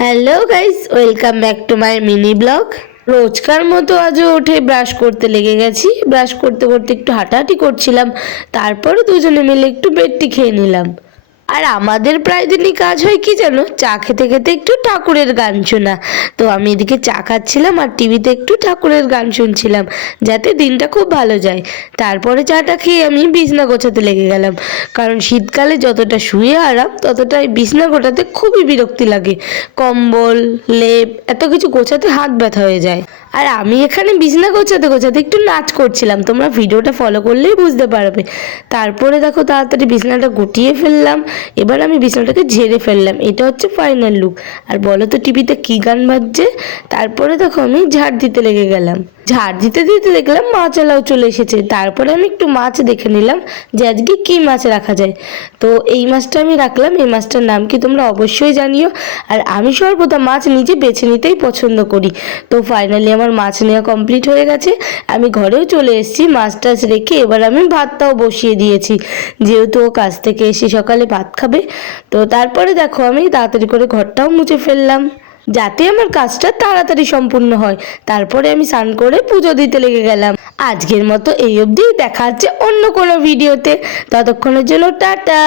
Hello guys, welcome back to my mini blog. রোজকার মতো আজও উঠে ব্রাশ করতে লেগে গেছি। ব্রাশ করতে করতে একটু হাঁটাহাঁটি করছিলাম, তারপরে দুজনে মিলে একটু বেডটি খেয়ে নিলাম। আর আমাদের প্রায় দিনই কাজ হয় কি জানো, চা খেতে খেতে একটু ঠাকুরের গান শোনা। তো আমি এদিকে চা খাচ্ছিলাম আর টিভিতে একটু ঠাকুরের গান শুনছিলাম, যাতে দিনটা খুব ভালো যায়। তারপরে চাটা খেয়ে আমি বিছনা গোছাতে লেগে গেলাম, কারণ শীতকালে যতটা শুয়ে আরাম ততটাই বিছনা গোছাতে খুবই বিরক্তি লাগে। কম্বল, লেপ এত কিছু গোছাতে হাত ব্যথা হয়ে যায়। আর আমি এখানে বিছনা গোছাতে গোছাতে একটু নাচ করছিলাম, তোমরা ভিডিওটা ফলো করলেই বুঝতে পারবে। তারপরে দেখো তাড়াতাড়ি বিছানাটা গুটিয়ে ফেললাম। এবার আমি বিছানাটাকে ঝেড়ে ফেললাম, এটা হচ্ছে ফাইনাল লুক। আর বলো তো টিভিতে কি গান বাজছে। তারপরে দেখো আমি ঝাড় দিতে লেগে গেলাম। ঝাড় দিতে দিতে দেখলাম মাছওয়ালাও চলে এসেছে। তারপরে আমি একটু মাছ দেখে নিলাম যে আজকে কি মাছ রাখা যায়। তো এই মাছটা আমি রাখলাম। এই মাছটার নাম কি তোমরা অবশ্যই জানিও। আর আমি সর্বদা মাছ নিজে বেছে নিতেই পছন্দ করি। তো ফাইনালি আমার মাছ নেওয়া কমপ্লিট হয়ে গেছে। আমি ঘরেও চলে এসেছি, মাছ টাছ রেখে এবার আমি ভাতটাও বসিয়ে দিয়েছি, যেহেতু ও কাজ থেকে এসে সকালে ভাত খাবে। তো তারপরে দেখো আমি তাড়াতাড়ি করে ঘরটাও মুছে ফেললাম, যাতে আমার কাজটা তাড়াতাড়ি সম্পূর্ণ হয়। তারপরে আমি স্নান করে পুজো দিতে লেগে গেলাম। আজকের মতো এই অবধি, দেখা হচ্ছে অন্য কোনো ভিডিওতে। ততক্ষণের জন্য টাটা।